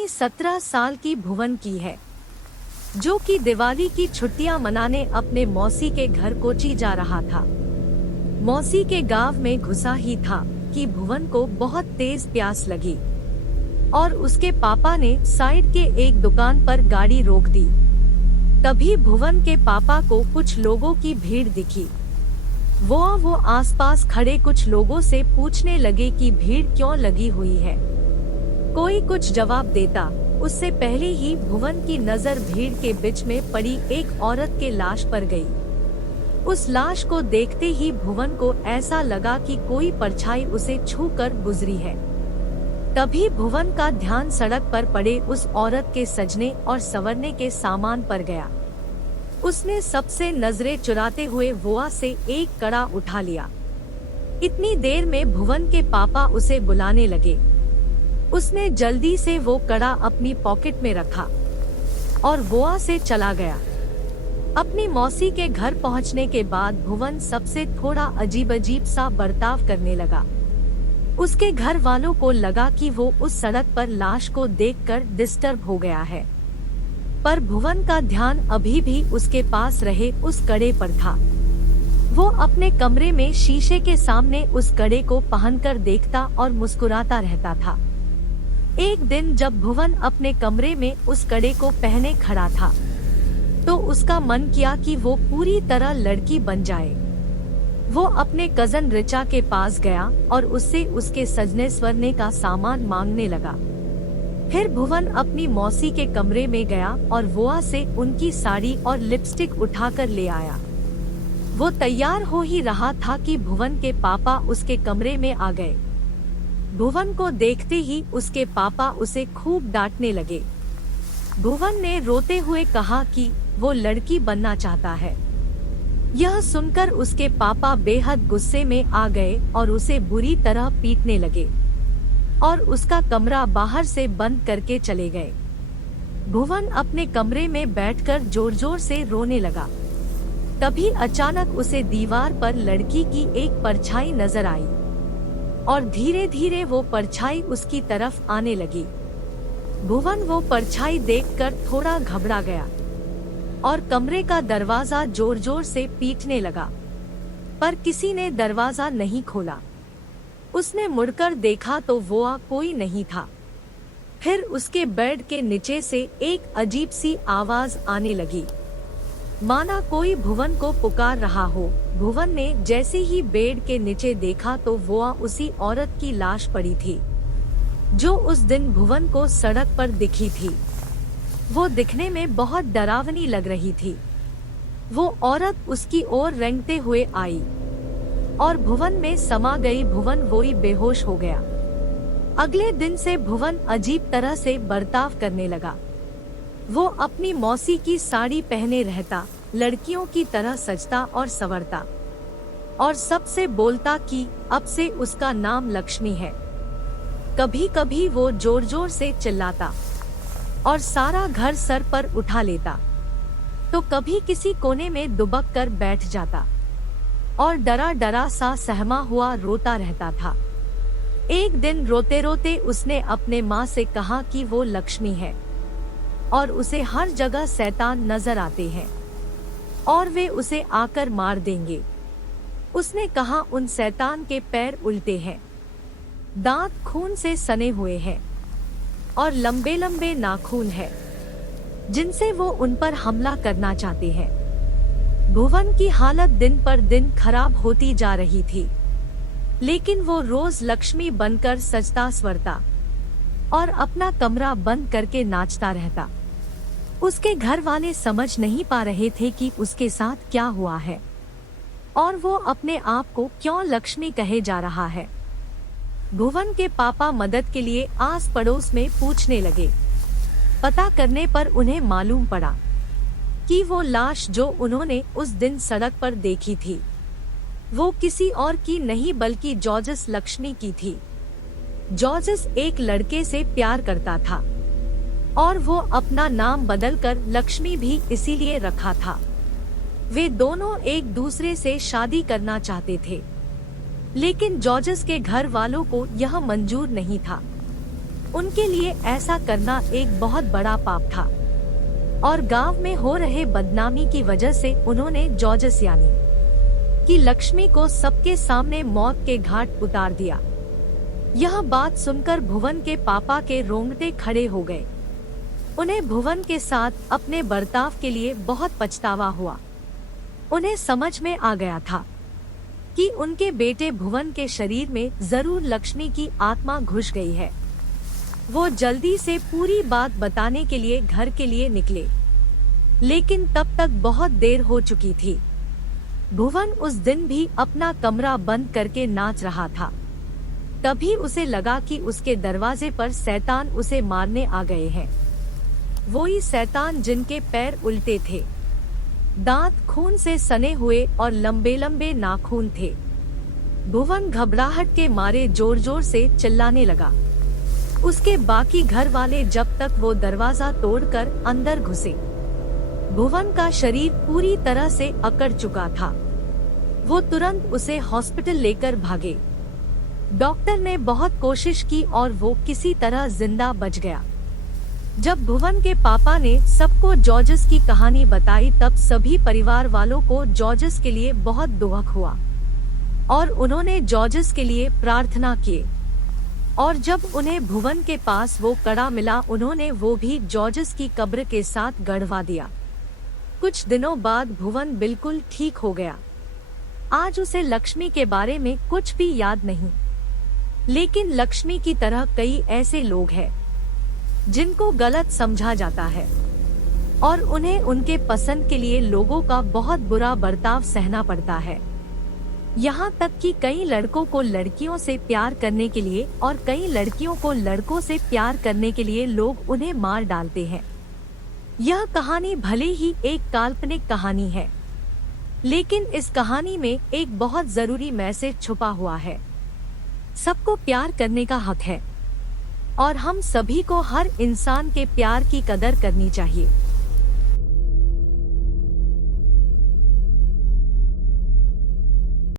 कहानी 17 साल की भुवन की है, जो कि दिवाली की छुट्टियां मनाने अपने मौसी के घर कोची जा रहा था। मौसी के गांव में घुसा ही था कि भुवन को बहुत तेज प्यास लगी और उसके पापा ने साइड के एक दुकान पर गाड़ी रोक दी। तभी भुवन के पापा को कुछ लोगों की भीड़ दिखी। वो आसपास खड़े कुछ लोगों से पूछने लगे कि भीड़ क्यों लगी हुई है। कोई कुछ जवाब देता उससे पहले ही भुवन की नजर भीड़ के बीच में पड़ी एक औरत के लाश पर गई। उस लाश को देखते ही भुवन को ऐसा लगा कि कोई परछाई उसे छू कर गुजरी है। तभी भुवन का ध्यान सड़क पर पड़े उस औरत के सजने और संवरने के सामान पर गया। उसने सबसे नजरें चुराते हुए वोआ से एक कड़ा उठा लिया। इतनी देर में भुवन के पापा उसे बुलाने लगे। उसने जल्दी से वो कड़ा अपनी पॉकेट में रखा और वोआ से चला गया। अपनी मौसी के घर पहुंचने के बाद भुवन सबसे थोड़ा अजीब सा बर्ताव करने लगा। उसके घर वालों को लगा कि वो उस सड़क पर लाश को देखकर डिस्टर्ब हो गया है, पर भुवन का ध्यान अभी भी उसके पास रहे उस कड़े पर था। वो अपने कमरे में शीशे के सामने उस कड़े को पहनकर देखता और मुस्कुराता रहता था। एक दिन जब भुवन अपने कमरे में उस कड़े को पहने खड़ा था, तो उसका मन किया कि वो पूरी तरह लड़की बन जाए। वो अपने कजन रिचा के पास गया और उससे उसके सजने स्वरने का सामान मांगने लगा। फिर भुवन अपनी मौसी के कमरे में गया और वोआ से उनकी साड़ी और लिपस्टिक उठाकर ले आया। वो तैयार हो ही रहा था कि भुवन के पापा उसके कमरे में आ गए। भुवन को देखते ही उसके पापा उसे खूब डांटने लगे। भुवन ने रोते हुए कहा कि वो लड़की बनना चाहता है। यह सुनकर उसके पापा बेहद गुस्से में आ गए और उसे बुरी तरह पीटने लगे और उसका कमरा बाहर से बंद करके चले गए। भुवन अपने कमरे में बैठकर जोर जोर से रोने लगा। तभी अचानक उसे दीवार पर लड़की की एक परछाई नजर आई और धीरे धीरे वो परछाई उसकी तरफ आने लगी। भुवन वो परछाई देखकर थोड़ा घबरा गया और कमरे का दरवाजा जोर जोर से पीटने लगा, पर किसी ने दरवाजा नहीं खोला। उसने मुड़कर देखा तो वोआ कोई नहीं था। फिर उसके बेड के नीचे से एक अजीब सी आवाज आने लगी, माना कोई भुवन को पुकार रहा हो। भुवन ने जैसे ही बेड के नीचे देखा तो वोआ उसी औरत की लाश पड़ी थी, जो उस दिन भुवन को सड़क पर दिखी थी। वो दिखने में बहुत डरावनी लग रही थी। वो औरत उसकी ओर रेंगते हुए आई और भुवन में समा गई। भुवन वही बेहोश हो गया। अगले दिन से भुवन अजीब तरह से बर्ताव करने लगा। वो अपनी मौसी की साड़ी पहने रहता, लड़कियों की तरह सजता और संवरता और सबसे बोलता कि अब से उसका नाम लक्ष्मी है। कभी कभी वो जोर जोर से चिल्लाता और सारा घर सर पर उठा लेता, तो कभी किसी कोने में दुबक कर बैठ जाता और डरा डरा सा सहमा हुआ रोता रहता था। एक दिन रोते रोते उसने अपने माँ से कहा कि वो लक्ष्मी है और उसे हर जगह शैतान नजर आते हैं और वे उसे आकर मार देंगे। उसने कहा उन शैतान के पैर उल्टे हैं, दांत खून से सने हुए हैं और लंबे लंबे नाखून हैं, जिनसे वो उन पर हमला करना चाहते हैं। भुवन की हालत दिन पर दिन खराब होती जा रही थी, लेकिन वो रोज लक्ष्मी बनकर सजता स्वरता और अपना कमरा बंद करके नाचता रहता। उसके घर वाले समझ नहीं पा रहे थे कि उसके साथ क्या हुआ है और वो अपने आप को क्यों लक्ष्मी कहे जा रहा है। भुवन के पापा मदद के लिए आस पड़ोस में पूछने लगे। पता करने पर उन्हें मालूम पड़ा कि वो लाश जो उन्होंने उस दिन सड़क पर देखी थी, वो किसी और की नहीं बल्कि जॉर्जस लक्ष्मी की थी। जॉर्जस एक लड़के से प्यार करता था और वो अपना नाम बदलकर लक्ष्मी भी इसीलिए रखा था। वे दोनों एक दूसरे से शादी करना चाहते थे, लेकिन जॉर्जस के घर वालों को यह मंजूर नहीं था। उनके लिए ऐसा करना एक बहुत बड़ा पाप था और गांव में हो रहे बदनामी की वजह से उन्होंने जॉर्जस यानी कि लक्ष्मी को सबके सामने मौत के घाट उतार दिया। यह बात सुनकर भुवन के पापा के रोंगटे खड़े हो गए। उन्हें भुवन के साथ अपने बर्ताव के लिए बहुत पछतावा हुआ। उन्हें समझ में आ गया था कि उनके बेटे भुवन के शरीर में जरूर लक्ष्मी की आत्मा घुस गई है। वो जल्दी से पूरी बात बताने के लिए घर के लिए निकले, लेकिन तब तक बहुत देर हो चुकी थी। भुवन उस दिन भी अपना कमरा बंद करके नाच रहा था। तभी उसे लगा कि उसके दरवाजे पर शैतान उसे मारने आ गए हैं। वही शैतान जिनके पैर उल्टे थे, दांत खून से सने हुए और लंबे लंबे नाखून थे। भुवन घबराहट के मारे जोर जोर से चिल्लाने लगा। उसके बाकी घर वाले जब तक वो दरवाजा तोड़कर अंदर घुसे, भुवन का शरीर पूरी तरह से अकड़ चुका था। वो तुरंत उसे हॉस्पिटल लेकर भागे। डॉक्टर ने बहुत कोशिश की और वो किसी तरह जिंदा बच गया। जब भुवन के पापा ने सबको जॉर्जस की कहानी बताई, तब सभी परिवार वालों को जॉर्जस के लिए बहुत दुख हुआ और उन्होंने जॉर्जस के लिए प्रार्थना की। और जब उन्हें भुवन के पास वो कड़ा मिला, उन्होंने वो भी जॉर्जस की कब्र के साथ गड़वा दिया। कुछ दिनों बाद भुवन बिल्कुल ठीक हो गया। आज उसे लक्ष्मी के बारे में कुछ भी याद नहीं, लेकिन लक्ष्मी की तरह कई ऐसे लोग हैं जिनको गलत समझा जाता है और उन्हें उनके पसंद के लिए लोगों का बहुत बुरा बर्ताव सहना पड़ता है। यहाँ तक कि कई लड़कों को लड़कियों से प्यार करने के लिए और कई लड़कियों को लड़कों से प्यार करने के लिए लोग उन्हें मार डालते हैं। यह कहानी भले ही एक काल्पनिक कहानी है, लेकिन इस कहानी में एक बहुत जरूरी मैसेज छुपा हुआ है। सबको प्यार करने का हक है और हम सभी को हर इंसान के प्यार की कदर करनी चाहिए।